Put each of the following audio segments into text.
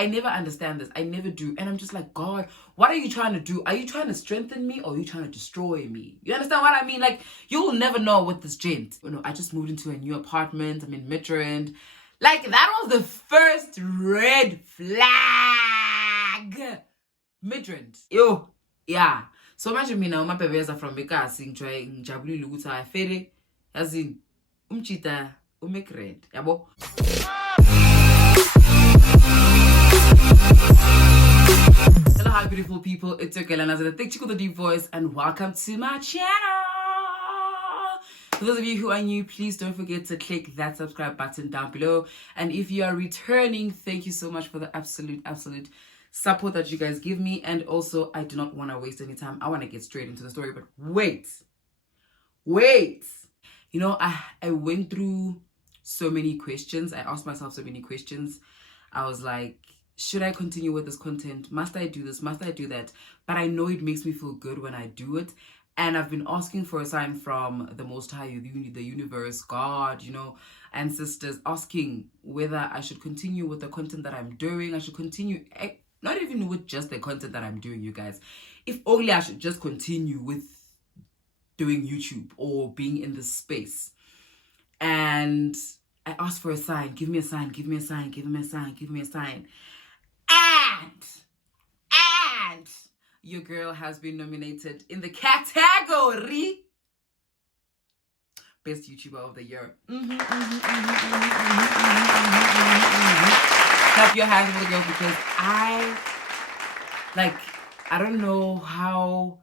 I never understand this. I never do. And I'm just like, God, what are you trying to do? Are you trying to strengthen me or are you trying to destroy me? You understand what I mean? Like, you'll never know with this gent. You know, I just moved into a new apartment. I'm in Midrand. Like, that was the first red flag. Midrand. Yo, yeah. So imagine me now, my babies are from Bekasi, trying Jabuli Luguta, Fede, as in Umchita, Umekred. Yabo. Hello, hi, beautiful people. It's your girl, Anna, Thank you for the deep voice, and welcome to my channel. For those of you who are new, please don't forget to click that subscribe button down below. And if you are returning, thank you so much for the absolute support that you guys give me. And also, I do not want to waste any time. I want to get straight into the story, but wait. You know, I went through so many questions. I asked myself so many questions. I was like, should I continue with this content? Must I do this? Must I do that? But I know it makes me feel good when I do it. And I've been asking for a sign from the Most High, the universe, God, you know, ancestors, asking whether I should continue with the content that I'm doing. I should continue, not even with just the content that I'm doing, you guys. If only I should just continue with doing YouTube or being in this space. And I asked for a sign. Give me a sign, give me a sign, give me a sign, give me a sign. And your girl has been nominated in the category Best YouTuber of the Year. Clap your hands for the girl, because I don't know how.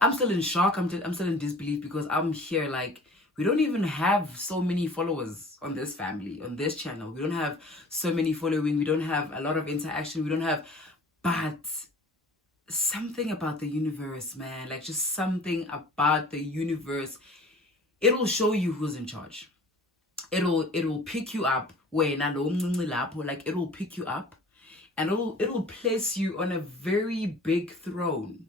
I'm still in shock. I'm still in disbelief, because I'm here like, we don't even have so many followers on this family, on this channel. We don't have so many following. We don't have a lot of interaction. We don't have, but something about the universe, man, like just something about the universe. It'll show you who's in charge. It'll pick you up like it'll pick you up, and it'll place you on a very big throne.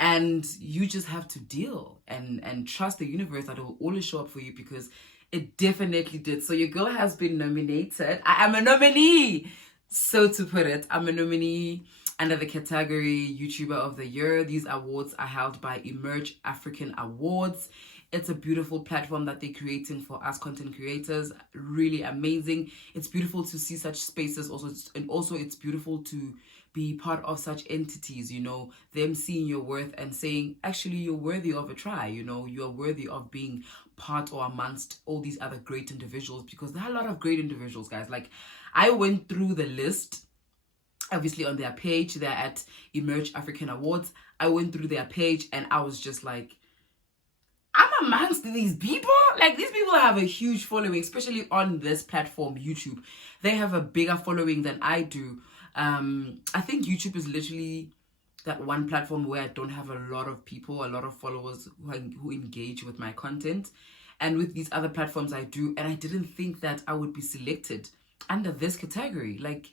And you just have to deal and trust the universe that it will always show up for you, because it definitely did. So your girl has been nominated. I am a nominee, so to put it. I'm a nominee under the category YouTuber of the Year. These awards are held by Emerge African Awards. It's a beautiful platform that they're creating for us content creators. Really amazing. It's beautiful to see such spaces also. And also it's beautiful to be part of such entities, you know, them seeing your worth and saying, actually, you're worthy of a try, you know, you're worthy of being part or amongst all these other great individuals, because there are a lot of great individuals, guys. Like, I went through the list, obviously on their page. They're at Emerge African Awards. I went through their page and I was just like, I'm amongst these people. Like, these people have a huge following, especially on this platform, YouTube. They have a bigger following than I do. I think YouTube is literally that one platform where I don't have a lot of people, a lot of followers who engage with my content. And with these other platforms I do. And I didn't think that I would be selected under this category. Like,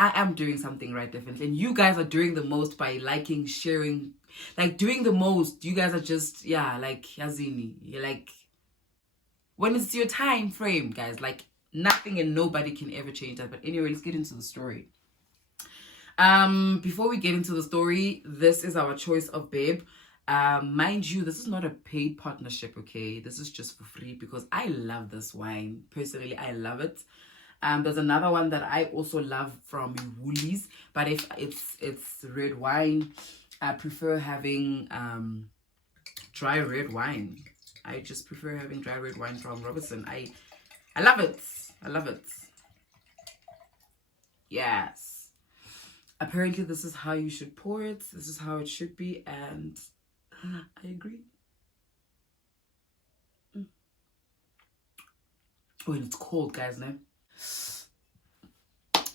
I am doing something right, definitely. And you guys are doing the most by liking, sharing, like doing the most. You guys are just, yeah, like Yazini. You're like, when it's your time frame, guys, like nothing and nobody can ever change that. But anyway, let's get into the story. Before we get into the story, this is our choice of babe. Mind you, this is not a paid partnership, okay? This is just for free, because I love this wine. Personally, I love it. There's another one that I also love from Woolies, but if it's red wine, I prefer having dry red wine. I just prefer having dry red wine from Robertson. I love it. I love it. Yes. Apparently, this is how you should pour it. This is how it should be, and I agree. Oh, and it's cold, guys, ne?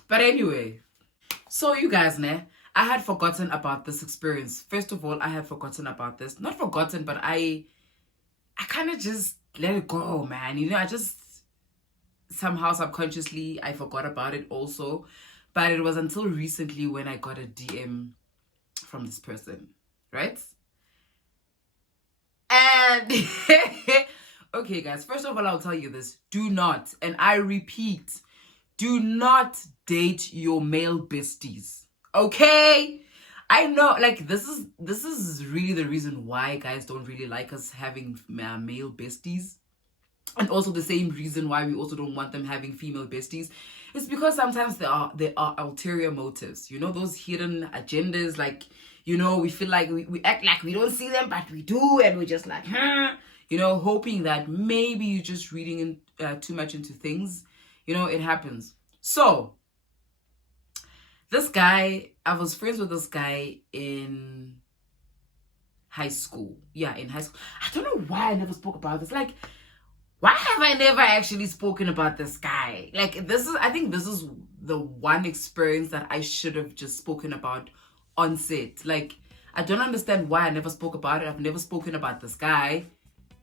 But anyway, so you guys, ne? I had forgotten about this experience. First of all, I had forgotten about this. Not forgotten, but I kind of just let it go, man. You know, I just somehow subconsciously, I forgot about it also. But it was until recently when I got a DM from this person, right? And okay, guys, first of all, I'll tell you this. Do not, and I repeat, Do not date your male besties. Okay? I know, like, this is really the reason why guys don't really like us having male besties, and also the same reason why we also don't want them having female besties. It's because sometimes there are ulterior motives, you know, those hidden agendas. Like, you know, we feel like we act like we don't see them, but we do, and we're just like, huh? You know, hoping that maybe you're just reading too much into things. You know, it happens. So this guy, I was friends with this guy in high school. Yeah, in high school. I don't know why I never spoke about this. Like, why have I never actually spoken about this guy? Like, I think this is the one experience that I should have just spoken about on set. Like, I don't understand why I never spoke about it. I've never spoken about this guy,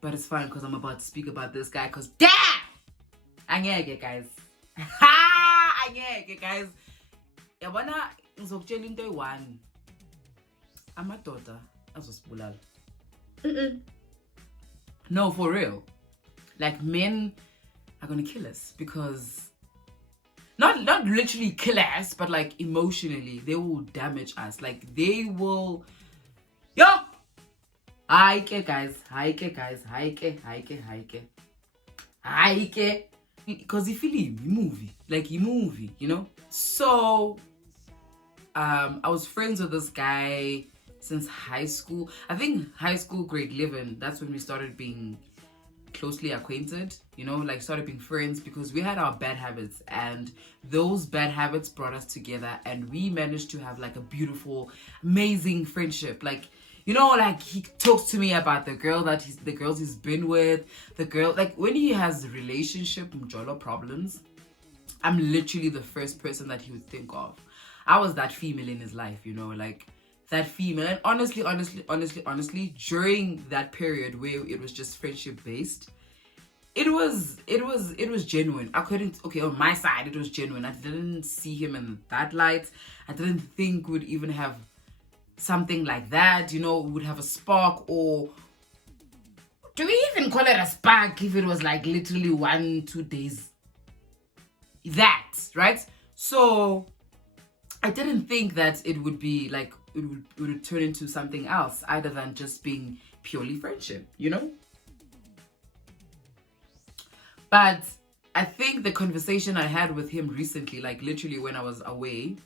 but it's fine because I'm about to speak about this guy because damn! Angeke, guys. Ha! Angeke, guys. Yabona ngizokutshela into eyi-one. Amadoda azosibulala. No, for real. Like, men are gonna kill us because not literally kill us, but like emotionally they will damage us. Like, they will, yo, haike guys, because if you movie, like you movie, you know. So I was friends with this guy since high school. I think high school, grade 11, that's when we started being closely acquainted, you know, like started being friends, because we had our bad habits, and those bad habits brought us together, and we managed to have like a beautiful, amazing friendship. Like, you know, like he talks to me about the girls he's been with, the girl, like when he has relationship mjolo problems, I'm literally the first person that he would think of. I was that female in his life, you know, like that female. And honestly, during that period where it was just friendship based, it was genuine. I couldn't, okay, on my side, it was genuine. I didn't see him in that light. I didn't think we'd even have something like that, you know, would have a spark. Or do we even call it a spark if it was like literally 1-2 days? That, right? So I didn't think that it would be like, it would turn into something else other than just being purely friendship, you know? But I think the conversation I had with him recently, like literally when I was away,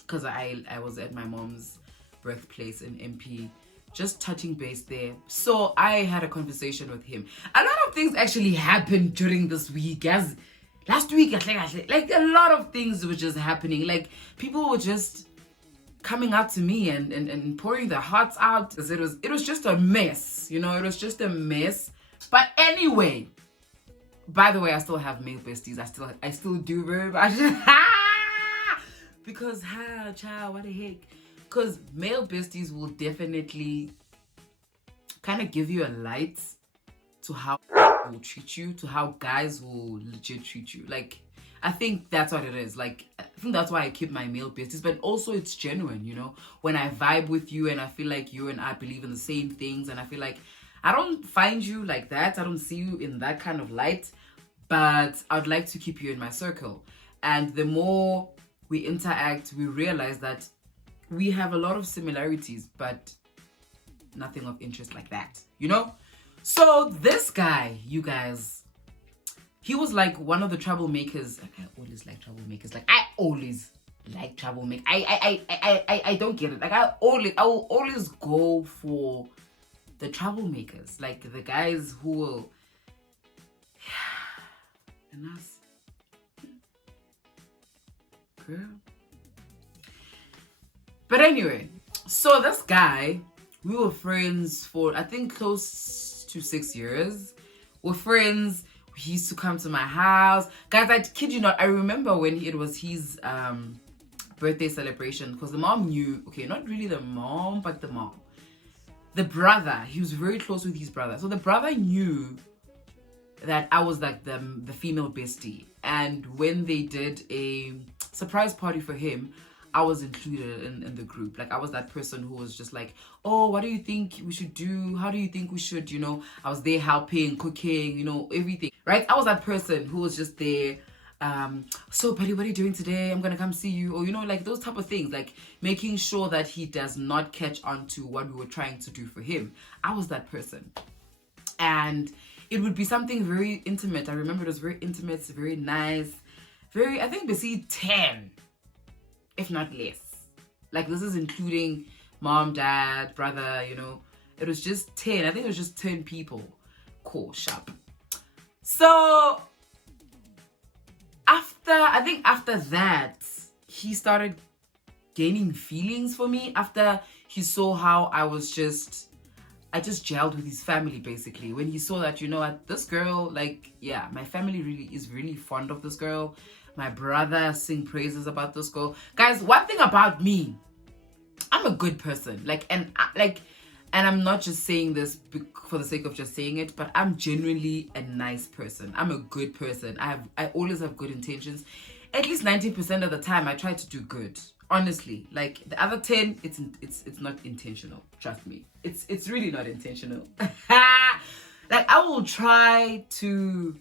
because I was at my mom's birthplace in MP, just touching base there. So I had a conversation with him. A lot of things actually happened during this week, as last week, like a lot of things were just happening. Like, people were just coming up to me and pouring their hearts out. It was just a mess, you know. It was just a mess. But anyway, by the way, I still have male besties. I still do very much. Because child, what the heck? Because male besties will definitely kind of give you a light to how will treat you, to how guys will legit treat you. Like, I think that's what it is. Like, I think that's why I keep my male besties. But also, it's genuine, you know. When I vibe with you and I feel like you and I believe in the same things, and I feel like I don't find you like that, I don't see you in that kind of light, but I'd like to keep you in my circle. And the more we interact, we realize that we have a lot of similarities, but nothing of interest like that, you know? So this guy, you guys, he was like one of the troublemakers. Like, I always like troublemakers. Like, I always like troublemakers. I don't get it. Like, I will always go for the troublemakers. Like, the guys who will, and us, girl. But anyway, so this guy, we were friends for, I think, close to 6 years. We're friends. He used to come to my house. Guys, I kid you not, I remember when it was his birthday celebration, because the mom knew, okay, not really the mom, but the mom. The brother, he was very close with his brother. So the brother knew that I was like the female bestie. And when they did a surprise party for him, I was included in the group. Like, I was that person who was just like, oh, what do you think we should do? How do you think we should, you know? I was there helping, cooking, you know, everything, right? I was that person who was just there. so buddy, what are you doing today? I'm gonna come see you. Or, you know, like those type of things, like making sure that he does not catch on to what we were trying to do for him. I was that person. And it would be something very intimate. I remember it was very intimate, very nice, very, I think, Bessie 10, if not less. Like, this is including mom, dad, brother, you know. It was just 10. I think it was just 10 people. Cool, sharp. So, after that, he started gaining feelings for me. After he saw how I just gelled with his family, basically. When he saw that, you know what, this girl, like, yeah, my family is really fond of this girl. My brother sing praises about this girl. Guys, one thing about me, I'm a good person. And I'm not just saying this for the sake of just saying it, but I'm genuinely a nice person. I'm a good person. I always have good intentions. At least 90% of the time, I try to do good. Honestly, like the other 10, it's not intentional. Trust me, it's really not intentional. Like, I will try to.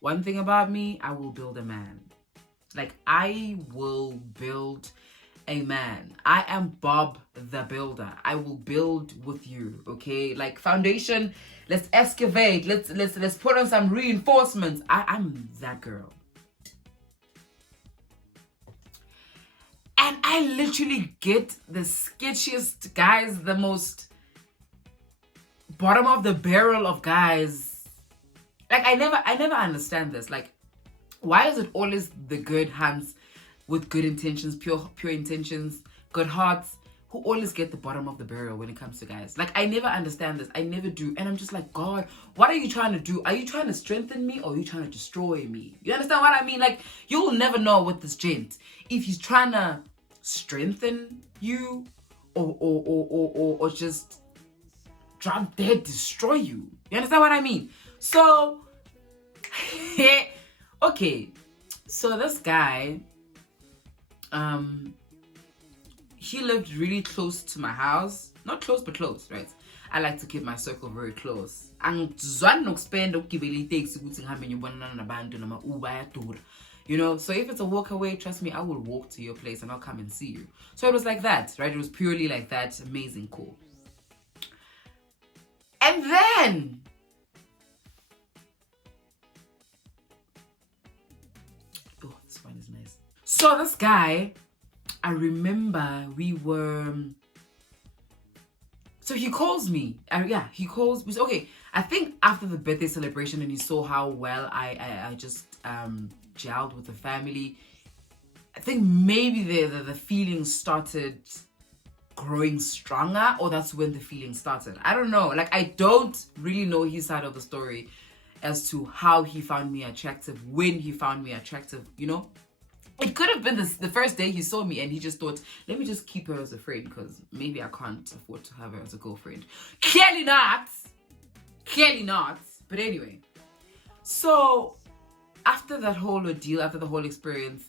One thing about me, I will build a man. Like, I will build a man. I am Bob the Builder. I will build with you, okay? Like, foundation, let's excavate. Let's put on some reinforcements. I'm that girl. And I literally get the sketchiest guys, the most bottom of the barrel of guys. Like, I never understand this. Like, why is it always the good hands with good intentions, pure intentions, good hearts, who always get the bottom of the barrel when it comes to guys? Like, I never understand this. I never do. And I'm just like, God, what are you trying to do? Are you trying to strengthen me, or are you trying to destroy me? You understand what I mean? Like, you will never know with this gent if he's trying to strengthen you or just drop dead, destroy you. You understand what I mean? So, okay. So this guy, he lived really close to my house. Not close, but close, right? I like to keep my circle very close. You know, so if it's a walk away, trust me, I will walk to your place and I'll come and see you. So it was like that, right? It was purely like that. Amazing, cool. And then, oh, this one is nice. So this guy, I remember so he calls me. He calls me. Okay, I think after the birthday celebration and he saw how well I just gelled with the family, I think maybe the feelings started growing stronger, or that's when the feelings started. I don't know. Like, I don't really know his side of the story as to how he found me attractive, when he found me attractive, you know? It could have been the first day he saw me and he just thought, let me just keep her as a friend because maybe I can't afford to have her as a girlfriend. Clearly not. Clearly not. But anyway. So, after that whole ordeal, after the whole experience,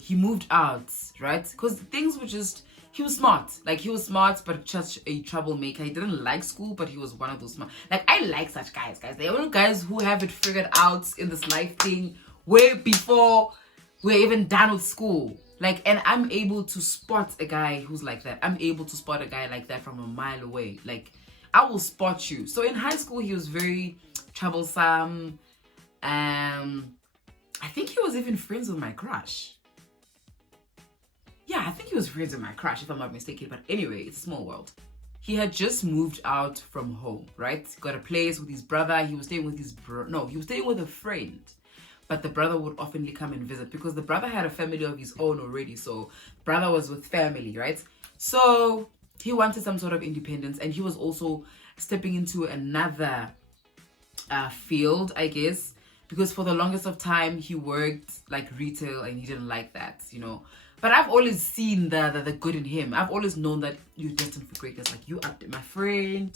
he moved out, right? Because things were just, he was smart. Like, he was smart, but such a troublemaker. He didn't like school, but he was one of those smart. Like, I like such guys. They're all guys who have it figured out in this life thing way before we're even done with school. Like, and I'm able to spot a guy who's like that. I'm able to spot a guy like that from a mile away. Like, I will spot you. So in high school, he was very troublesome. I think he was even friends with my crush. Yeah, I think he was friends with my crush, if I'm not mistaken. But anyway, it's a small world. He had just moved out from home, right? Got a place with his brother. He was staying with he was staying with a friend. But the brother would oftenly come and visit because the brother had a family of his own already. So brother was with family, right? So he wanted some sort of independence, and he was also stepping into another field, I guess, because for the longest of time he worked like retail and he didn't like that, you know. But I've always seen the good in him. I've always known that you're destined for greatness. Like, you are my friend.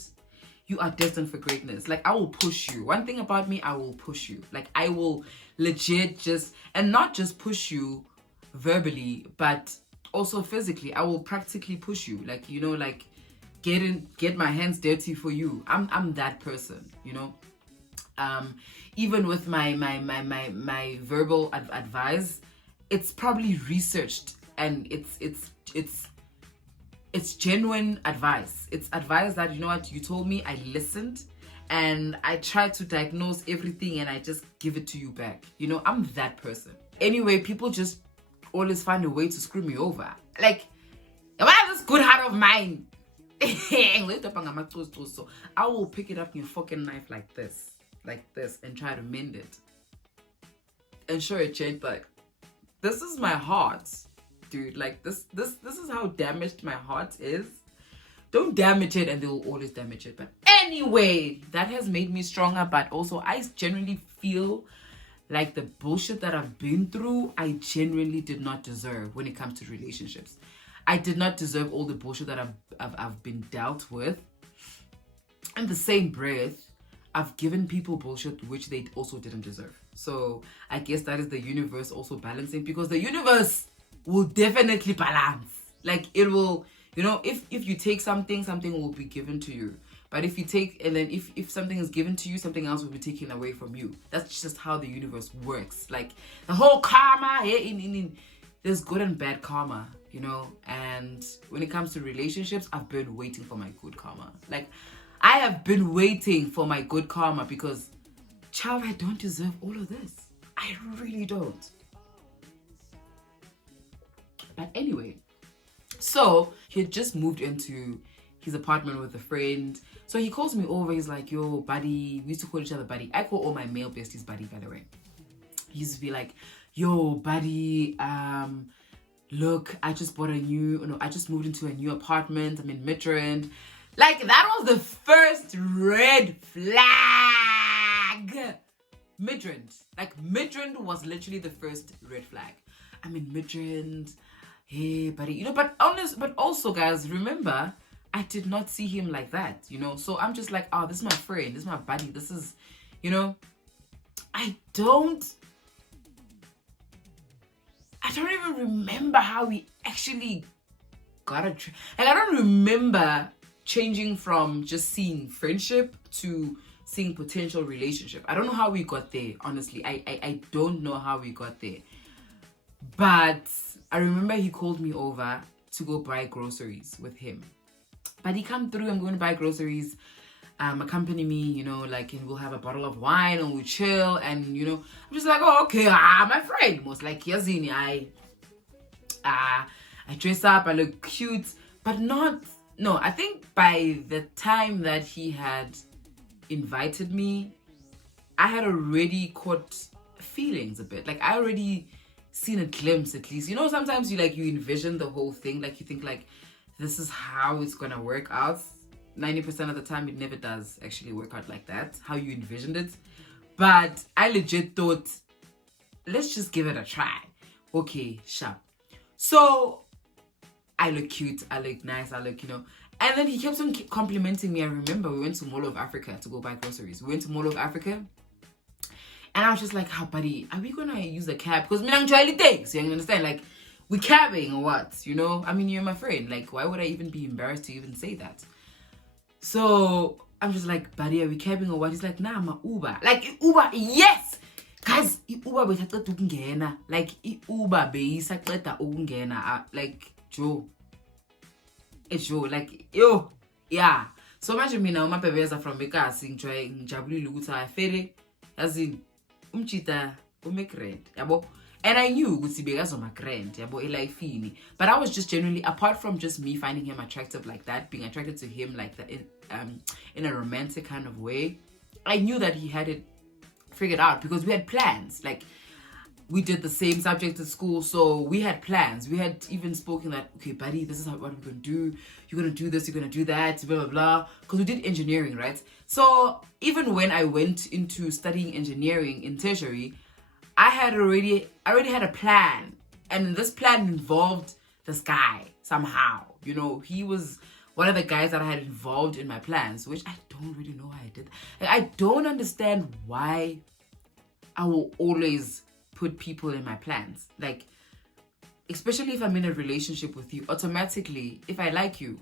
You are destined for greatness. Like, I will push you. One thing about me, I will push you. Like, I will legit and not just push you verbally, but also physically. I will practically push you. Like, you know, like, get my hands dirty for you. I'm that person, you know. Even with my verbal advice, it's probably researched, and it's genuine advice. It's advice that, you know what, you told me, I listened, and I tried to diagnose everything, and I just give it to you back. You know, I'm that person. Anyway, people just always find a way to screw me over. Like, why have this good heart of mine? So I will pick it up in a fucking knife like this, and try to mend it. And sure, it changed. Like, this is my heart, dude. Like, this is how damaged my heart is. Don't damage it, and they will always damage it. But anyway, that has made me stronger. But also, I generally feel like the bullshit that I've been through, I genuinely did not deserve when it comes to relationships. I did not deserve all the bullshit that I've been dealt with. In the same breath, I've given people bullshit which they also didn't deserve. So I guess that is the universe also balancing, because the universe will definitely balance. Like, it will, you know, if you take something will be given to you. But if you take, and then if something is given to you, something else will be taken away from you. That's just how the universe works. Like, the whole karma, there's good and bad karma, you know. And when it comes to relationships, I've been waiting for my good karma. Like, I have been waiting for my good karma, because, child, I don't deserve all of this. I really don't. But anyway, so he had just moved into his apartment with a friend. So he calls me over. He's like, yo, buddy. We used to call each other buddy. I call all my male besties buddy, by the way. He used to be like, yo, buddy, look, I just moved into a new apartment. I'm in Midrand. Like, that was the first red flag. Midrand was literally the first red flag. I'm in Midrand. Hey, buddy. You know, but also, guys, remember, I did not see him like that, you know? So I'm just like, oh, this is my friend. This is my buddy. This is, you know, I don't even remember how we actually got like, I don't remember changing from just seeing friendship to seeing potential relationship. I don't know how we got there, honestly. I don't know how we got there. But I remember he called me over to go buy groceries with him. But he come through, I'm going to buy groceries. Accompany me, you know, like, and we'll have a bottle of wine and we'll chill. And, you know, I'm just like, oh, okay, my friend. Most like, Yazini, I dress up, I look cute, but I think by the time that he had invited me, I had already caught feelings a bit. Like, I already seen a glimpse, at least. You know, sometimes you envision the whole thing. Like, you think, like, this is how it's gonna work out. 90% of the time, it never does actually work out like that, how you envisioned it. But I legit thought, let's just give it a try. Okay, sharp. So I look cute, I look nice, I look, you know. And then he kept on complimenting me. I remember we went to Mall of Africa to go buy groceries. We went to Mall of Africa. And I was just like, oh, buddy, are we going to use a cab? Because me and Charlie takes, you understand? Like, we cabbing or what? You know? I mean, you're my friend. Like, why would I even be embarrassed to even say that? So I'm just like, buddy, are we cabbing or what? He's like, nah, I'm a Uber. Like, Uber, yes! Guys, Uber besaqeda ukungena. Like, Uber besaqeda ukungena. Like, Joe. It's Joe. Like, yo. Yeah. So imagine me now, my babies are from Bekasi, ngijabulile ukuthi afere yazi umchita umegrand, yabo. And I knew ukuthi bekazomagrand, yabo, elifini. But I was just generally, apart from just me finding him attractive like that, being attracted to him like that in a romantic kind of way, I knew that he had it figured out because we had plans. Like, we did the same subject at school, so we had plans. We had even spoken that, okay, buddy, this is what we're going to do. You're going to do this, you're going to do that, blah, blah, blah. Because we did engineering, right? So even when I went into studying engineering in tertiary, I already had a plan. And this plan involved this guy somehow. You know, he was one of the guys that I had involved in my plans, which I don't really know why I did. Like, I don't understand why I will always put people in my plans. Like, especially if I'm in a relationship with you, automatically, if I like you,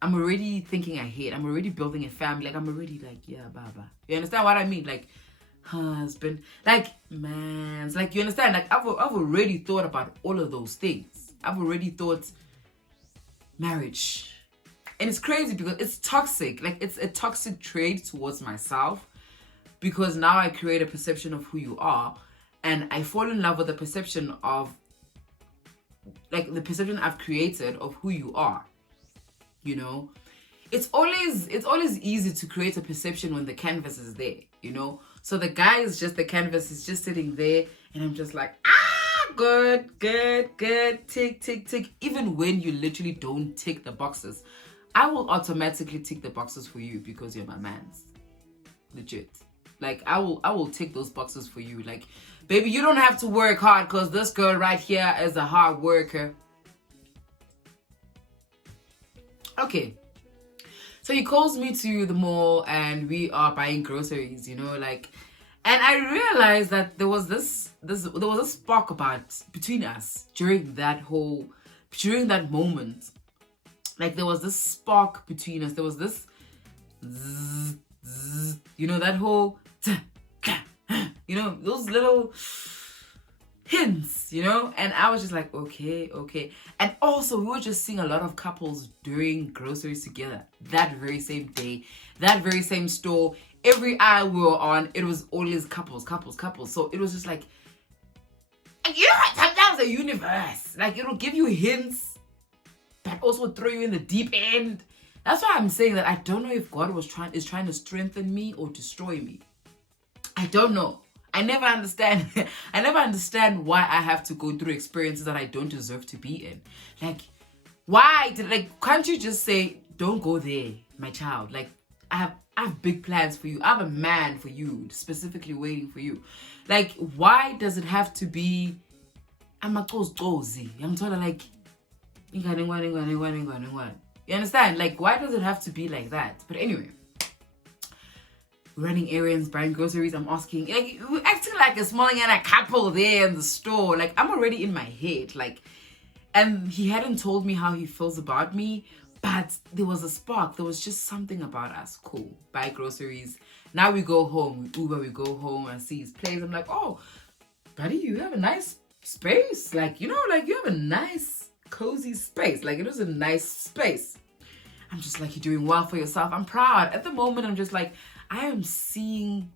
I'm already thinking ahead. I'm already building a family. Like, I'm already like, yeah, baba. You understand what I mean? Like, husband. Like, man, like, you understand? Like, I've already thought about all of those things. I've already thought marriage. And it's crazy because it's toxic. Like, it's a toxic trait towards myself, because now I create a perception of who you are, and I fall in love with the perception of, like, the perception I've created of who you are. You know, it's always easy to create a perception when the canvas is there, you know. So the guy is just, the canvas is just sitting there, and I'm just like, good, tick, tick, tick. Even when you literally don't tick the boxes, I will automatically tick the boxes for you because you're my man's. Legit. Like, I will tick those boxes for you. Like, baby, you don't have to work hard because this girl right here is a hard worker. Okay. So he calls me to the mall and we are buying groceries, you know, like, and I realized that there was this spark between us during that moment. Like, there was this spark between us. There was this zzz, zzz, you know, that whole you know, those little hints, you know. And I was just like, okay. And also, we were just seeing a lot of couples doing groceries together that very same day, that very same store. Every aisle we were on, it was always couples. So it was just like, you know, sometimes the universe, like, it'll give you hints but also throw you in the deep end. That's why I'm saying that I don't know if God is trying to strengthen me or destroy me. I don't know. I never understand. I never understand why I have to go through experiences that I don't deserve to be in. Like, can't you just say, don't go there, my child? Like, I have big plans for you. I have a man for you, specifically waiting for you. Like, why does it have to be, I'm like, you understand? Like, why does it have to be like that? But anyway, running errands, buying groceries, I'm asking, like, we're acting like a small and a couple there in the store. Like, I'm already in my head. Like, and he hadn't told me how he feels about me, but there was a spark. There was just something about us. Cool. Buy groceries. Now we go home. We Uber, we go home and see his place. I'm like, oh, buddy, you have a nice space. Like, you know, like, you have a nice cozy space. Like, it was a nice space. I'm just like, you're doing well for yourself. I'm proud. At the moment, I'm just like, I am seeing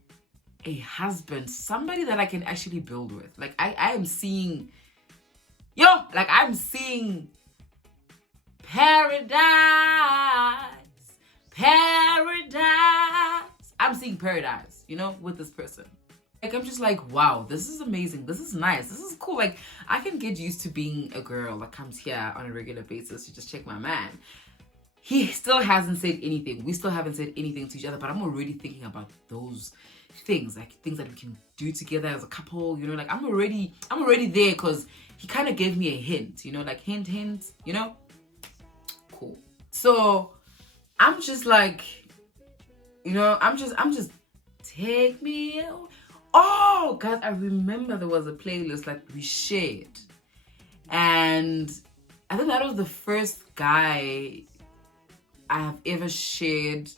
a husband, somebody that I can actually build with. Like, I am seeing, I'm seeing paradise. I'm seeing paradise, you know, with this person. Like, I'm just like, wow, this is amazing. This is nice. This is cool. Like, I can get used to being a girl that comes here on a regular basis to just check my man. He still hasn't said anything. We still haven't said anything to each other, but I'm already thinking about those things, like things that we can do together as a couple, you know. Like, I'm already there because he kind of gave me a hint, you know, like hint, you know. Cool. So I'm just like, you know, I'm just take me out. Oh, guys, I remember there was a playlist that we shared. And I think that was the first guy I have ever shared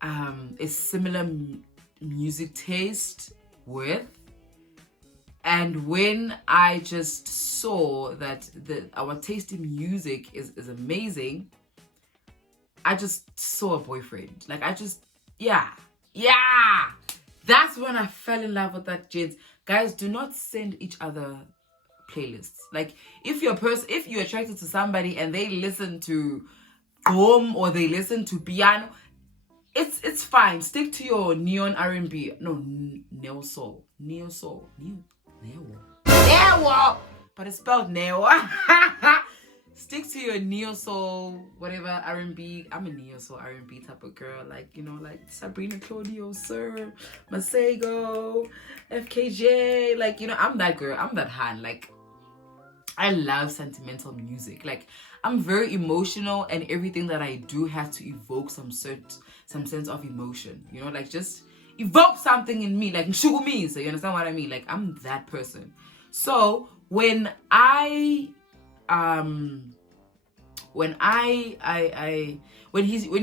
a similar music taste with. And when I just saw that our taste in music is amazing, I just saw a boyfriend. Like, yeah. That's when I fell in love with that, gents. Guys, do not send each other playlists. Like, if you're attracted to somebody and they listen to boom or they listen to piano, it's fine. Stick to your neon R&B. No, neo soul. But it's spelled neo. Stick to your neo soul, whatever R&B. I'm a neo soul R&B type of girl, like, you know, like Sabrina Claudio, Sir, Masego, FKJ, like, you know, I'm that girl. I'm that hand. Like, I love sentimental music. Like, I'm very emotional, and everything that I do has to evoke some sense of emotion. You know, like, just evoke something in me, like Nshugumi. So you understand what I mean? Like, I'm that person. So when he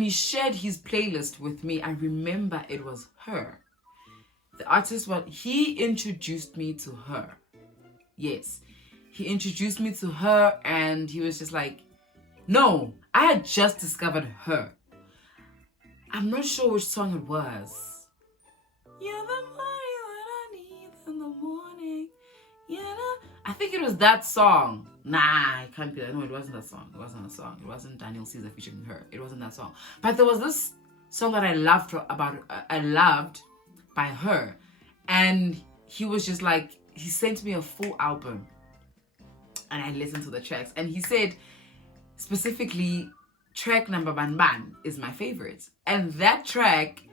shared his playlist with me, I remember it was her. The artist, he introduced me to her. Yes. He introduced me to her and he was just like, no, I had just discovered her. I'm not sure which song it was. You're the money that I need in the morning. I think it was that song. Nah, it can't be that. No, it wasn't that song. It wasn't that song. It wasn't Daniel Caesar featuring her. It wasn't that song. But there was this song that I loved by her. And he was just like, he sent me a full album. And I listened to the tracks. And he said, specifically, track number Ban Ban is my favorite. And that track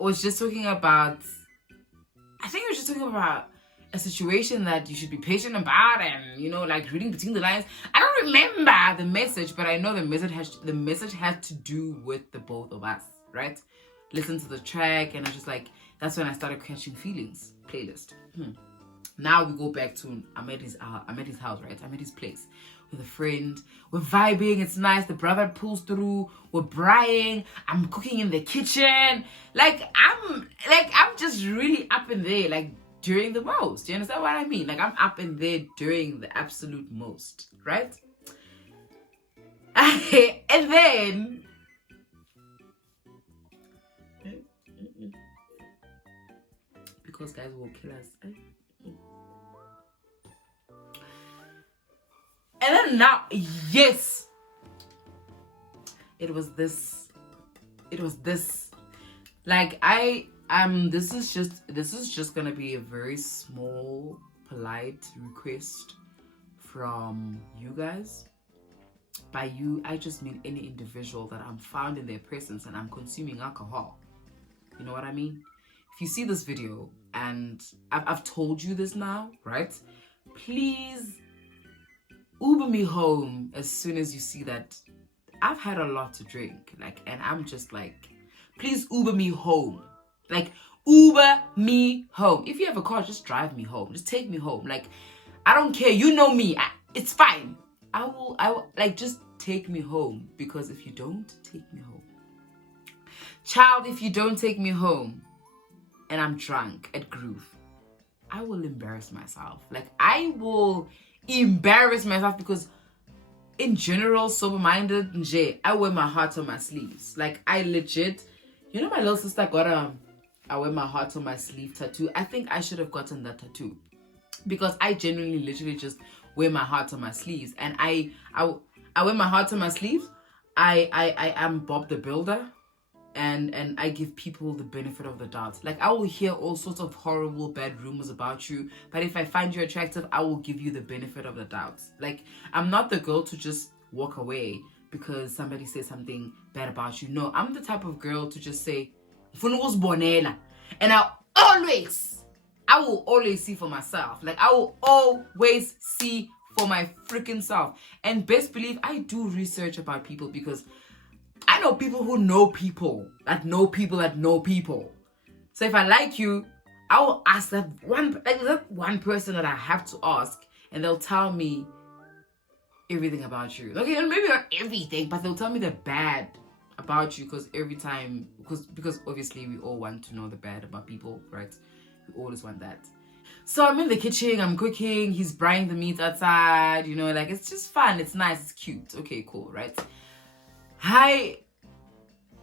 was just talking about, I think it was just talking about a situation that you should be patient about and, you know, like reading between the lines. I don't remember the message, but I know the message had to do with the both of us, right? Listen to the track and I was just like, that's when I started catching feelings. Playlist. Now we go back to, I'm at his house, right? I'm at his place with a friend. We're vibing, it's nice. The brother pulls through. We're braaiing. I'm cooking in the kitchen. I'm just really up in there, like during the most. Do you understand what I mean? Like I'm up in there during the absolute most, right? And then because guys will kill us. And then now, yes, it was this. Like this is just gonna be a very small, polite request from you guys. By you, I just mean any individual that I'm found in their presence and I'm consuming alcohol. You know what I mean? If you see this video and I've told you this now, right? Please Uber me home as soon as you see that I've had a lot to drink. And I'm just like, please Uber me home. Like, Uber me home. If you have a car, just drive me home. Just take me home. Like, I don't care. You know me. It's fine. I will, just take me home. Because if you don't take me home. Child, if you don't take me home and I'm drunk at Groove, I will embarrass myself. Like, I will embarrass myself because in general, sober-minded, I wear my heart on my sleeves. Like, I legit, you know, my little sister got I wear my heart on my sleeve tattoo. I think I should have gotten that tattoo because I genuinely literally just wear my heart on my sleeves. And I wear my heart on my sleeves. I am Bob the Builder. And I give people the benefit of the doubt. Like, I will hear all sorts of horrible, bad rumors about you. But if I find you attractive, I will give you the benefit of the doubt. Like, I'm not the girl to just walk away because somebody says something bad about you. No, I'm the type of girl to just say, and I will always see for myself. Like, I will always see for my freaking self. And best believe I do research about people because I know people who know people that know people that know people. So if I like you, I will ask that one person that I have to ask, and they'll tell me everything about you. Okay, and maybe not everything, but they'll tell me the bad about you because obviously we all want to know the bad about people, right? We always want that. So I'm in the kitchen, I'm cooking, he's braaiing the meat outside, you know, like it's just fun, it's nice, it's cute. Okay, cool, right?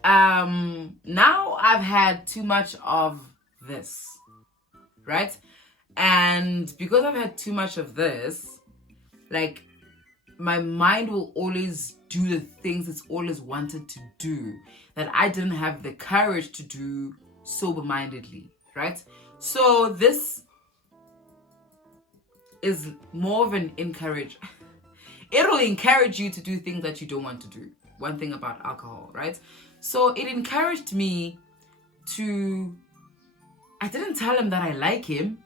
Now I've had too much of this, right? And because I've had too much of this, like, my mind will always do the things it's always wanted to do that I didn't have the courage to do sober-mindedly, right? So this is more of an encourage. It'll encourage you to do things that you don't want to do. One thing about alcohol, right? So it encouraged me to, I didn't tell him that I like him.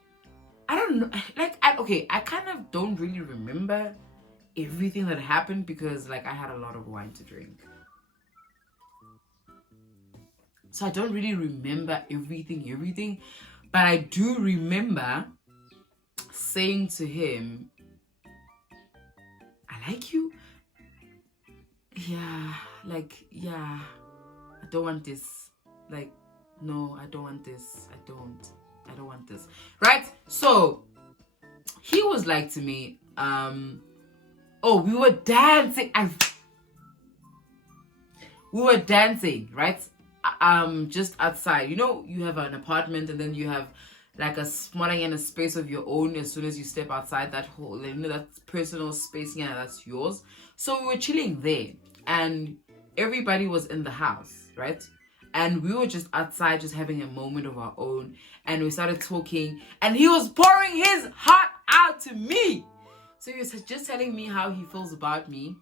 I don't know, I kind of don't really remember everything that happened because I had a lot of wine to drink. So I don't really remember everything, but I do remember saying to him, I like you. Yeah, I don't want this. no, I don't want this. I don't want this. Right? So he was like to me, oh, we were dancing. We were dancing, right? Just outside. You know, you have an apartment and then you have like a smaller and a space of your own. As soon as you step outside that whole, you know, that personal space, yeah, that's yours. So we were chilling there, and everybody was in the house, right? And we were just outside, just having a moment of our own. And we started talking, and he was pouring his heart out to me. So he was just telling me how he feels about me.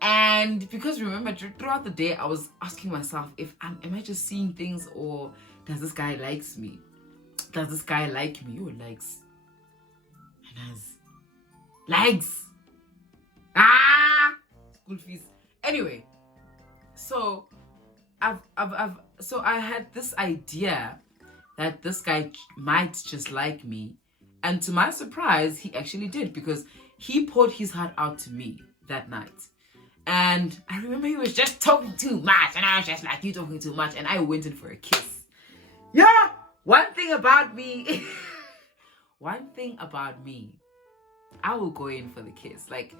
And because remember, throughout the day, I was asking myself, am I just seeing things, or does this guy likes me? Does this guy like me? Or likes? And has likes. School fees. Anyway, so so I had this idea that this guy might just like me, and to my surprise, he actually did, because he poured his heart out to me that night. And I remember he was just talking too much, and I was just like, you talking too much, and I went in for a kiss. Yeah, one thing about me, I will go in for the kiss. Like,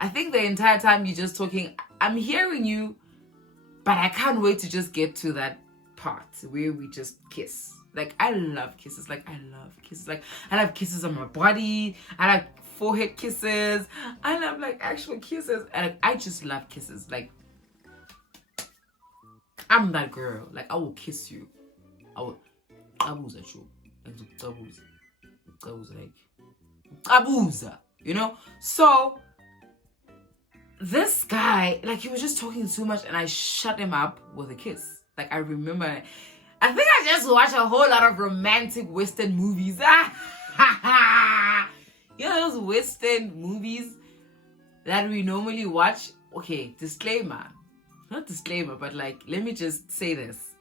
I think the entire time you're just talking, I'm hearing you, but I can't wait to just get to that part where we just kiss. Like, I love kisses. Like, I love kisses on my body. I like forehead kisses. I love like actual kisses. And I just love kisses. Like, I'm that girl. Like, I will kiss you. I will abuse at you. Abuse. You know? So this guy, like, he was just talking too much, and I shut him up with a kiss. Like, I remember, I think I just watched a whole lot of romantic Western movies. You know those Western movies that we normally watch? Okay, disclaimer. Not disclaimer, but like, let me just say this.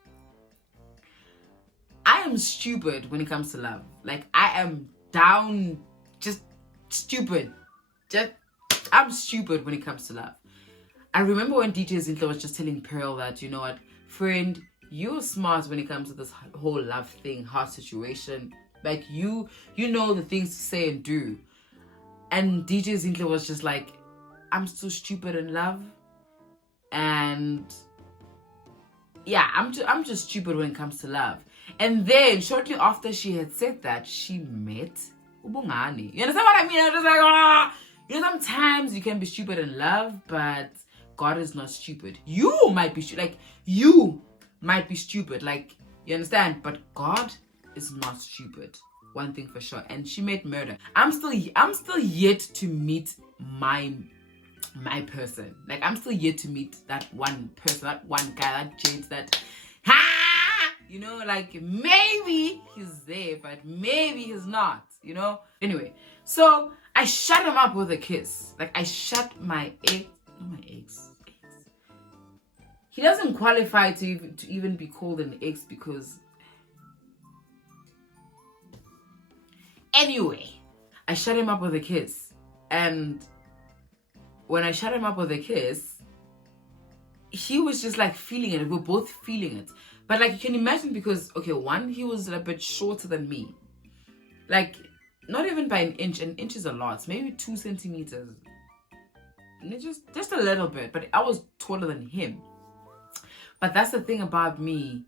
I am stupid when it comes to love. Like, I am just stupid. I'm stupid when it comes to love. I remember when DJ Zinhle was just telling Pearl that, you know what, friend, you're smart when it comes to this whole love thing, heart situation. Like, you know the things to say and do. And DJ Zinhle was just like, I'm so stupid in love. And yeah, I'm just stupid when it comes to love. And then shortly after she had said that, she met Ubungani. You understand what I mean? I'm just like, you know, sometimes you can be stupid in love, but God is not stupid. You might be stupid. Like, you might be stupid. Like, you understand? But God is not stupid. One thing for sure. And she made murder. I'm still yet to meet my person. Like, I'm still yet to meet that one person, that one guy, that James, that you know, like, maybe he's there, but maybe he's not, you know? Anyway, so I shut him up with a kiss. Like, I shut my ex. He doesn't qualify to even be called an ex, because anyway, I shut him up with a kiss. And when I shut him up with a kiss, he was just like feeling it. We're both feeling it. But like, you can imagine, because, okay, one, he was a bit shorter than me. Like, not even by an inch. An inch is a lot. Maybe 2 centimeters. And just a little bit. But I was taller than him. But that's the thing about me.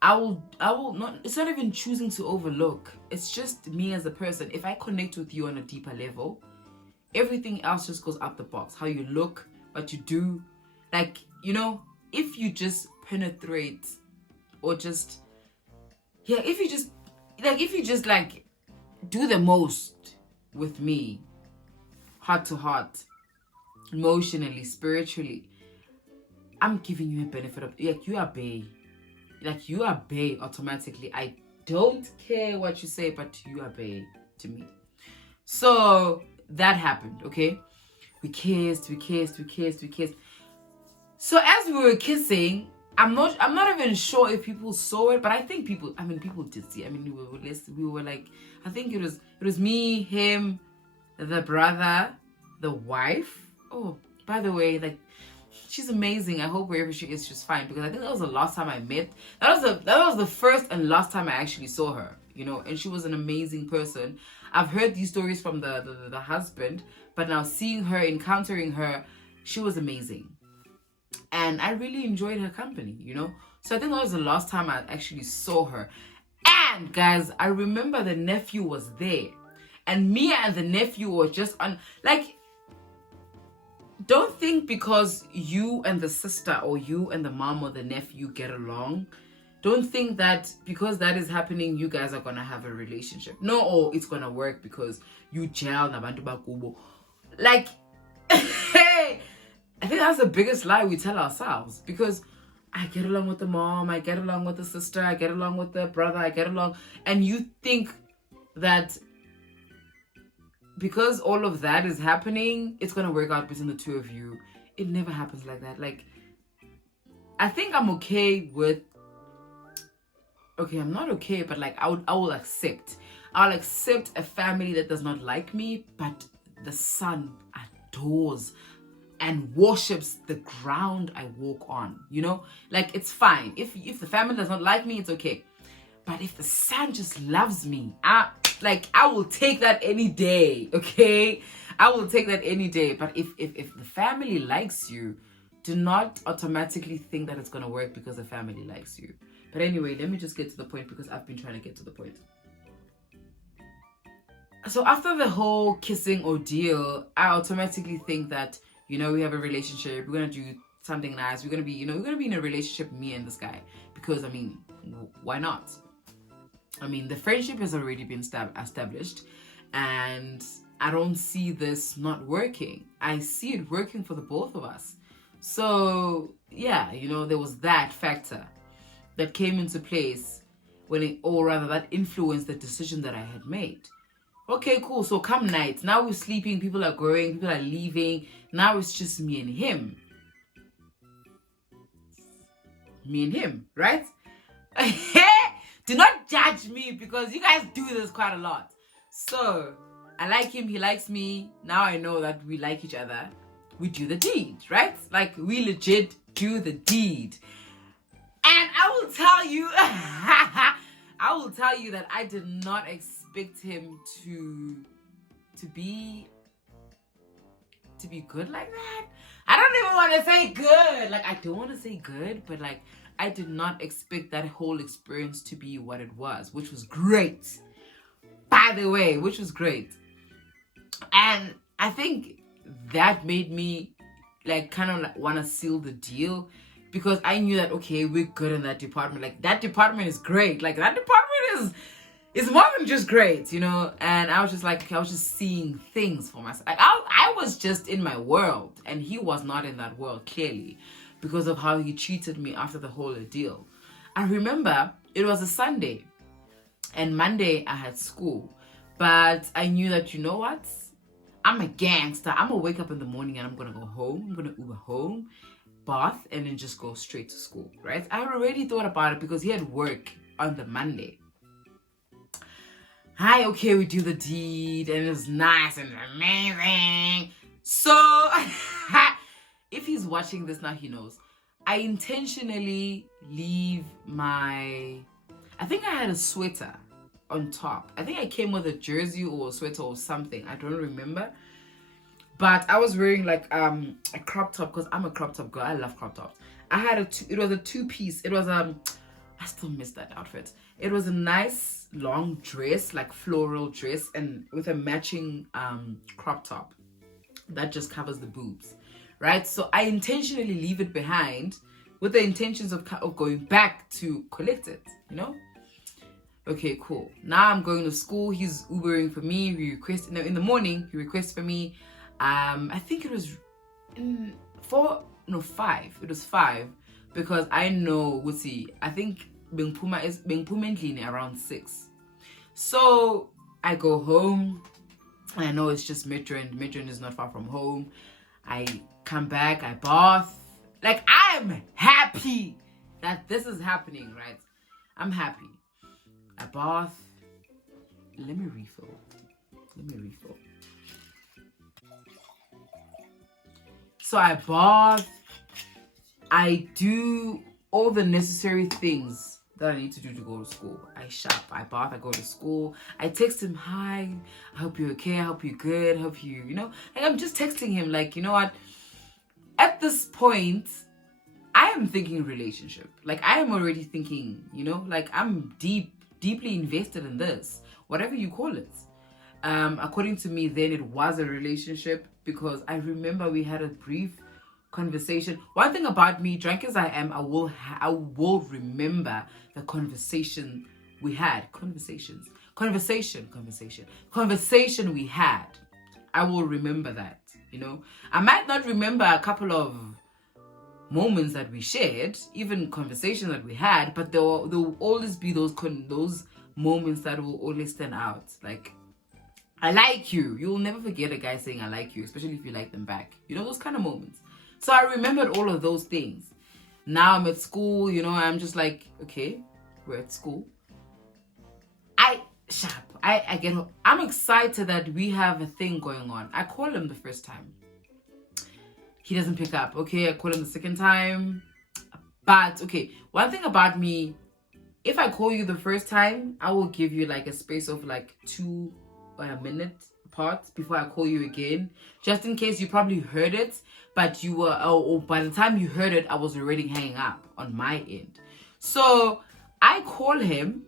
I will not, it's not even choosing to overlook. It's just me as a person. If I connect with you on a deeper level, everything else just goes out the box. How you look, what you do. Like, you know, if you just penetrate, or just, yeah, if you just like do the most with me, heart to heart, emotionally, spiritually, I'm giving you a benefit of, like, you are bae. Like, you are bae automatically. I don't care what you say, but you are bae to me. So that happened, okay? We kissed. So as we were kissing, I'm not even sure if people saw it, but I think people did see. I mean, we were like, I think it was me, him, the brother, the wife. Oh, by the way, like, she's amazing. I hope wherever she is, she's fine, because I think that was the last time I met. That was the first and last time I actually saw her, you know, and she was an amazing person. I've heard these stories from the husband, but now seeing her, encountering her, she was amazing. And I really enjoyed her company, you know. So I think that was the last time I actually saw her. And guys, I remember the nephew was there. And Mia and the nephew were just on, like, don't think because you and the sister or you and the mom or the nephew get along, don't think that because that is happening, you guys are going to have a relationship. No, or it's going to work because you gel nabantu bakubo. Like, hey, I think that's the biggest lie we tell ourselves, because I get along with the mom, I get along with the sister, I get along with the brother, I get along. And you think that because all of that is happening, it's going to work out between the two of you. It never happens like that. Like, I think I'm okay with, okay, I'm not okay, but like, I'll accept a family that does not like me, but the son adores and worships the ground I walk on, you know? Like, it's fine. If the family does not like me, it's okay. But if the son just loves me, I will take that any day, okay? I will take that any day. But if the family likes you, do not automatically think that it's going to work because the family likes you. But anyway, let me just get to the point, because I've been trying to get to the point. So after the whole kissing ordeal, I automatically think that, you know, we have a relationship, we're going to do something nice, we're going to be in a relationship, me and this guy. Because, I mean, why not? I mean, the friendship has already been established, and I don't see this not working. I see it working for the both of us. So, yeah, you know, there was that factor that came into place that influenced the decision that I had made. Okay, cool. So come night, now we're sleeping, people are going, people are leaving. Now it's just me and him. Me and him, right? Do not judge me, because you guys do this quite a lot. So, I like him, he likes me. Now I know that we like each other. We do the deed, right? Like, we legit do the deed. And I will tell you, that I did not expect him to be good like that. I don't even want to say good. Like, I don't want to say good, but like, I did not expect that whole experience to be what it was, which was great. By the way, which was great. And I think that made me like kind of like want to seal the deal, because I knew that, okay, we're good in that department. Like, that department is great. Like, that department is more than just great, you know? And I was just like, okay, I was just seeing things for myself. Like, I was just in my world, and he was not in that world, clearly, because of how he treated me after the whole ordeal. I remember it was a Sunday, and Monday I had school. But I knew that, you know what? I'm a gangster. I'm going to wake up in the morning and I'm going to go home. I'm going to Uber home, bath, and then just go straight to school, right? I had already thought about it because he had work on the Monday. Hi, okay, we do the deed, and it's nice and amazing. So, if he's watching this now, he knows. I intentionally leave I think I had a sweater on top. I think I came with a jersey or a sweater or something. I don't remember. But I was wearing like a crop top, because I'm a crop top girl. I love crop tops. It was a two-piece. It was I still miss that outfit. It was a nice long dress, like floral dress, and with a matching crop top that just covers the boobs, right? So I intentionally leave it behind with the intentions of going back to collect it, you know? Okay, cool. Now I'm going to school. He's Ubering for me. In the morning, he requests for me. I think it was 5. It was 5, because I know, I think Bengpuma is around 6. So I go home, and I know it's just Midran is not far from home. I come back, I bath. Like, I'm happy that this is happening, right? I'm happy. I bath. Let me refill. So I bath, I do all the necessary things that I need to do to go to school. I shop, I bath, I go to school. I text him, hi, I hope you're okay, I hope you're good, I hope you, like I'm just texting him like, you know what? At this point, I am thinking relationship. Like I am already thinking, like I'm deeply invested in this, whatever you call it. According to me, then it was a relationship because I remember we had a brief conversation. One thing about me, drunk as I am, I will remember the conversation we had. Conversation we had. I will remember that. I might not remember a couple of moments that we shared, even conversations that we had, but there will always be those moments that will always stand out. Like, I like you. You'll never forget a guy saying I like you, especially if you like them back. Those kind of moments. So I remembered all of those things. Now I'm at school, I'm just like, okay, we're at school. I get home. I'm excited that we have a thing going on. I call him the first time. He doesn't pick up. Okay, I call him the second time. But, okay, one thing about me, if I call you the first time, I will give you like a space of like 2 minutes apart before I call you again. Just in case you probably heard it, but you were, or by the time you heard it, I was already hanging up on my end. So I call him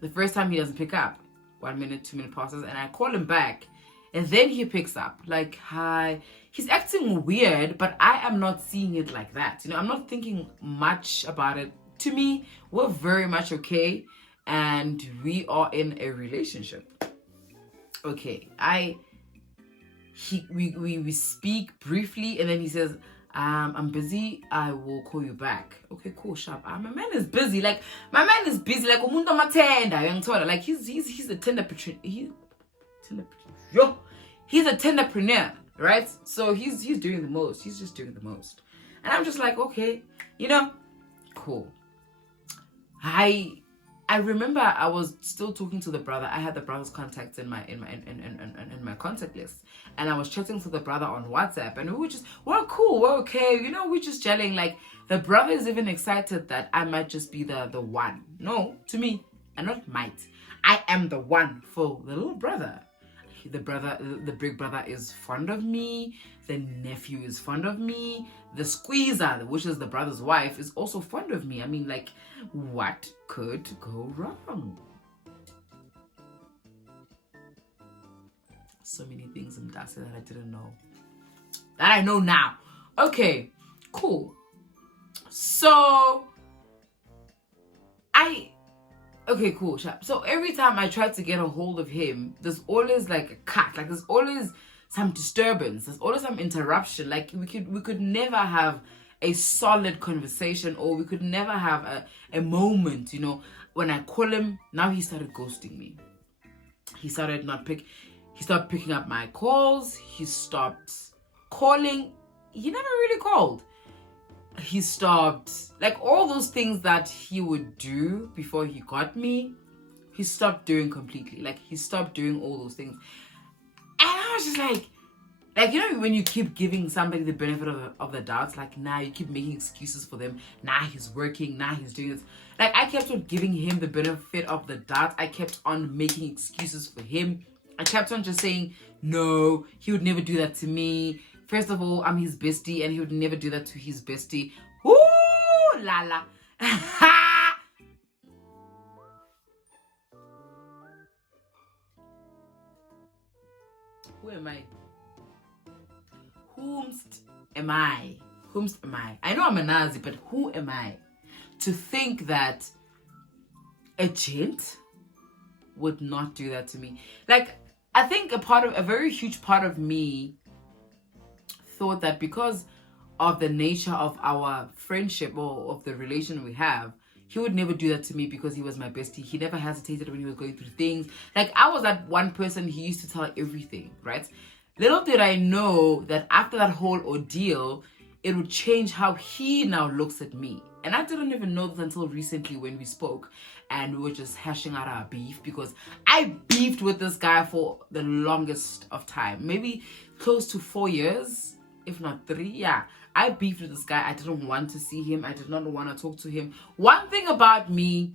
the first time, he doesn't pick up. 1 minute, 2 minute passes, and I call him back. And then he picks up, like, hi. He's acting weird, but I am not seeing it like that. I'm not thinking much about it. To me, we're very much okay, and we are in a relationship. Okay, we speak briefly, and then he says, I'm busy, I will call you back. Okay, cool, sharp. My man is busy. Like, my man is busy. Like, umuntu amatenda, young toilet. Like, he's a tenderpreneur. He's a tenderpreneur, right? So he's doing the most. He's just doing the most. And I'm just like, okay, cool. I remember I was still talking to the brother. I had the brother's contacts in my contact list, and I was chatting to the brother on WhatsApp, and we're cool, we're okay, we're just gelling. Like, the brother is even excited that I might just be the one. No, to me, I not might. I am the one for the little brother. The big brother is fond of me. The nephew is fond of me. The squeezer, which is the brother's wife, is also fond of me. I mean, like, what could go wrong? So many things in Dasa that I didn't know. That I know now. Okay, cool. So, okay, cool, sharp. So every time I try to get a hold of him, there's always like a cut. Like, there's always some disturbance. There's always some interruption. Like, we could never have a solid conversation, or we could never have a moment, When I call him, now he started ghosting me. He started picking up my calls. He stopped calling. He never really called. He stopped, like, all those things that he would do before he got me, he stopped doing completely. Like, he stopped doing all those things. And I was just like, when you keep giving somebody the benefit of the doubt, like, now you keep making excuses for them. Now he's working, now he's doing this. Like, I kept on giving him the benefit of the doubt. I kept on making excuses for him. I kept on just saying, no, he would never do that to me. First of all, I'm his bestie, and he would never do that to his bestie. Ooh, la la. Who am I? Whomst am I? Whomst am I? I know I'm a Nazi, but who am I to think that a gent would not do that to me? Like, I think a very huge part of me thought that because of the nature of our friendship, or of the relation we have, he would never do that to me because he was my bestie. He never hesitated when he was going through things. Like, I was that one person he used to tell everything, right? Little did I know that after that whole ordeal, it would change how he now looks at me. And I didn't even know this until recently when we spoke and we were just hashing out our beef, because I beefed with this guy for the longest of time, maybe close to 4 years. if not 3. Yeah, I beefed with this guy. I didn't want to see him. I did not want to talk to him. One thing about me,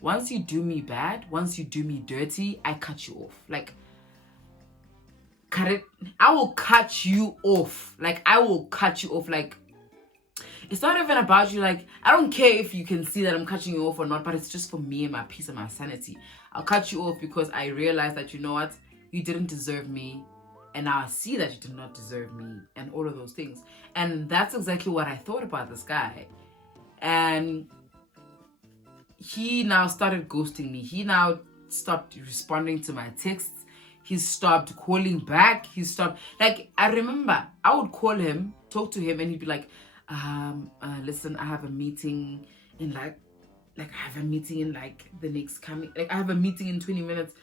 once you do me bad, once you do me dirty, I cut you off. Like, cut it. I will cut you off. Like, I will cut you off. Like, it's not even about you. Like, I don't care if you can see that I'm cutting you off or not, but it's just for me and my peace and my sanity. I'll cut you off because I realize that, you know what, you didn't deserve me, and now I see that you did not deserve me, and all of those things. And that's exactly what I thought about this guy. And he now started ghosting me. He now stopped responding to my texts. He stopped calling back. He stopped, like, I remember I would call him, talk to him, and he'd be like, listen, I have a meeting in like I have a meeting in like the next coming, like I have a meeting in 20 minutes.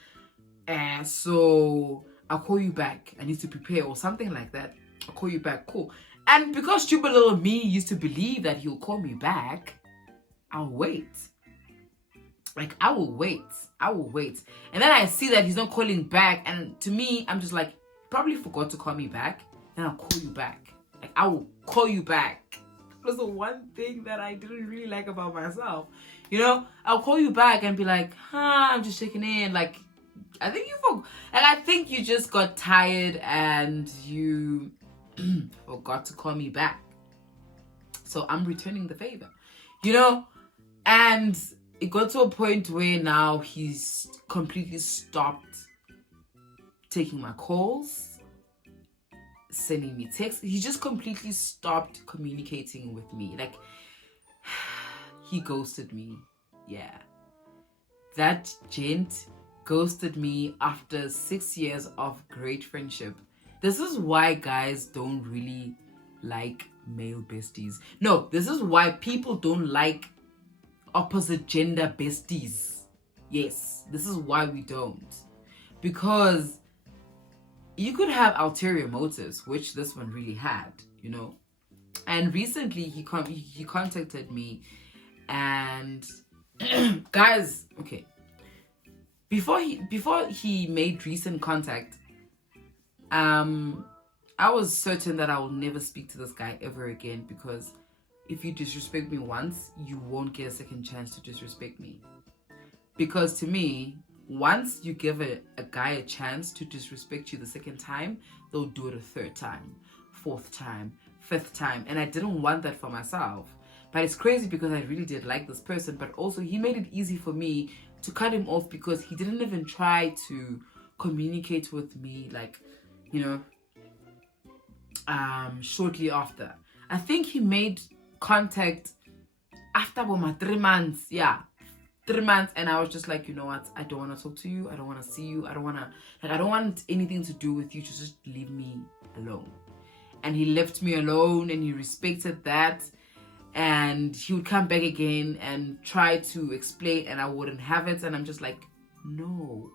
So I'll call you back. I need to prepare or something like that. I'll call you back. Cool. And because stupid little me used to believe that he'll call me back, I'll wait. Like, I will wait. And then I see that he's not calling back. And to me, I'm just like, probably forgot to call me back. Then I'll call you back. Like, I will call you back. That was the one thing that I didn't really like about myself. You know, I'll call you back and be like, I'm just checking in. Like, I think you just got tired and you forgot to call me back. So I'm returning the favor, you know? And it got to a point where now he's completely stopped taking my calls, sending me texts. He just completely stopped communicating with me. Like, he ghosted me. Yeah. That gent ghosted me after 6 years of great friendship. This is why guys don't really like male besties. No, this is why people don't like opposite gender besties. Yes, this is why we don't. Because you could have ulterior motives, which this one really had, you know. And recently he contacted me, and guys, okay. Before he made recent contact, I was certain that I will never speak to this guy ever again, because if you disrespect me once, you won't get a second chance to disrespect me. Because to me, once you give a guy a chance to disrespect you the second time, they'll do it a third time, fourth time, fifth time. And I didn't want that for myself. But it's crazy because I really did like this person, but also he made it easy for me to cut him off because he didn't even try to communicate with me, like, you know, shortly after. I think he made contact after about 3 months. Yeah, 3 months. And I was just like, you know what? I don't want to talk to you. I don't want to see you. I don't want anything to do with you. Just leave me alone. And he left me alone, and he respected that. And he would come back again and try to explain, and I wouldn't have it. And I'm just like, no,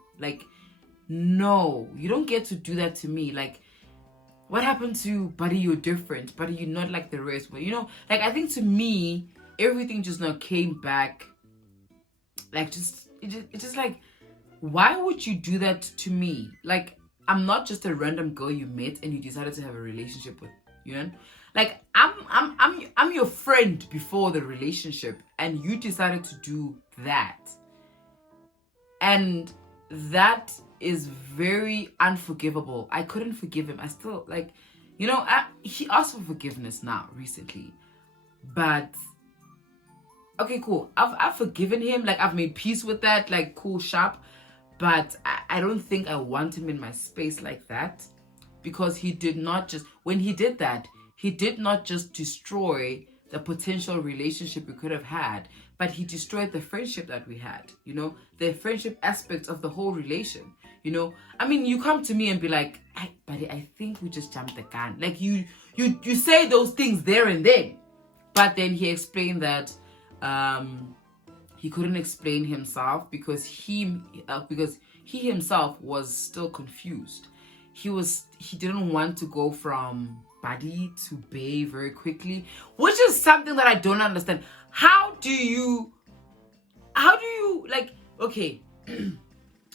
you don't get to do that to me. Like, what happened to you, buddy? You're different, buddy. You're not like the rest. But, you know, like, I think to me, everything just now came back. Like, it's just like, why would you do that to me? Like, I'm not just a random girl you met and you decided to have a relationship with, you know? Like, I'm your friend before the relationship, and you decided to do that. And that is very unforgivable. I couldn't forgive him. I still, like, you know, he asked for forgiveness now, recently. But, okay, cool. I've forgiven him. Like, I've made peace with that. Like, cool, sharp. But I don't think I want him in my space like that. Because he did not just, when he did that, he did not just destroy the potential relationship we could have had, but he destroyed the friendship that we had, you know, the friendship aspects of the whole relation, you know. I mean, you come to me and be like, hey, buddy, I think we just jumped the gun. Like, you say those things there and then. But then he explained that he couldn't explain himself because he himself was still confused. He didn't want to go from buddy to bae very quickly, which is something that I don't understand. How do you like, okay,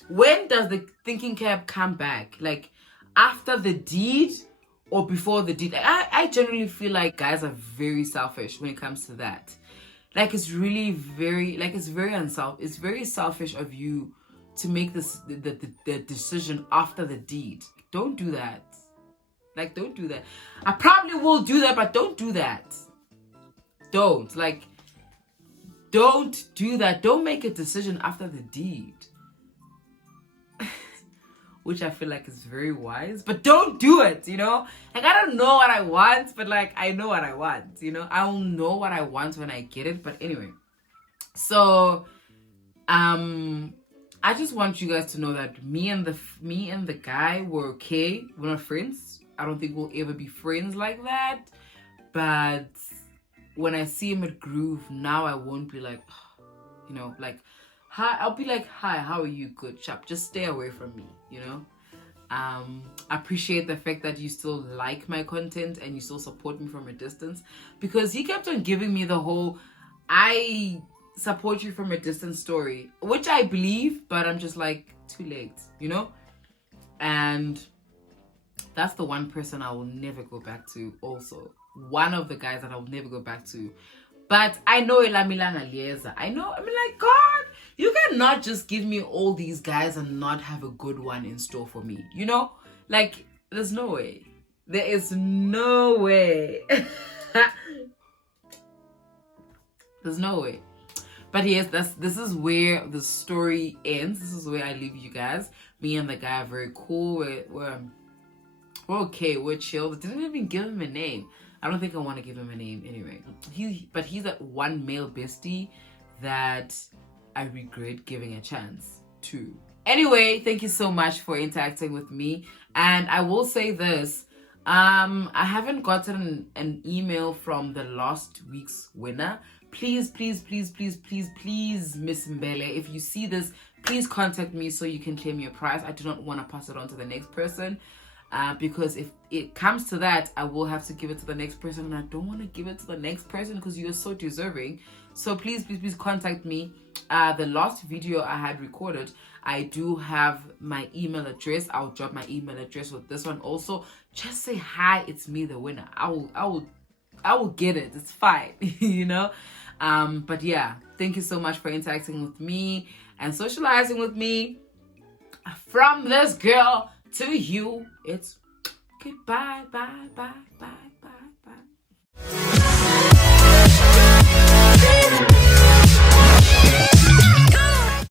when does the thinking cap come back? Like, after the deed or before the deed. I generally feel like guys are very selfish when it comes to that. Like it's really very, like it's very selfish of you to make the decision after the deed. Don't do that. Like, don't do that. I probably will do that, but don't do that. Don't do that. Don't make a decision after the deed. Which I feel like is very wise, but don't do it, you know? Like, I don't know what I want, but like, I know what I want, you know? I will know what I want when I get it, but anyway. So, I just want you guys to know that me and the guy were okay. We're not friends. I don't think we'll ever be friends like that, but when I see him at Groove, now I won't be like, you know, like, hi, I'll be like, hi, how are you? Good, chap. Just stay away from me, you know? I appreciate the fact that you still like my content and you still support me from a distance, because he kept on giving me the whole, I support you from a distance story, which I believe, but I'm just like, too late, you know? And that's the one person I will never go back to also. One of the guys that I will never go back to. But I know Elamilana Lieza. I know, I mean, like, God, you cannot just give me all these guys and not have a good one in store for me. You know? Like, there's no way. There is no way. There's no way. But yes, this is where the story ends. This is where I leave you guys. Me and the guy are very cool. We're okay. We're chill. I didn't even give him a name. I don't think I want to give him a name anyway. But he's that one male bestie that I regret giving a chance to. Anyway, thank you so much for interacting with me. And I will say this. I haven't gotten an email from the last week's winner. Please, Miss Mbele, if you see this, please contact me so you can claim your prize. I do not want to pass it on to the next person. Because if it comes to that, I will have to give it to the next person, and I don't want to give it to the next person because you are so deserving. So please contact me. The last video I had recorded, I do have my email address. I'll drop my email address with this one also. Just say hi, it's me, the winner. I will get it. It's fine, you know. But yeah, thank you so much for interacting with me and socializing with me. From this girl to you, it's goodbye, bye.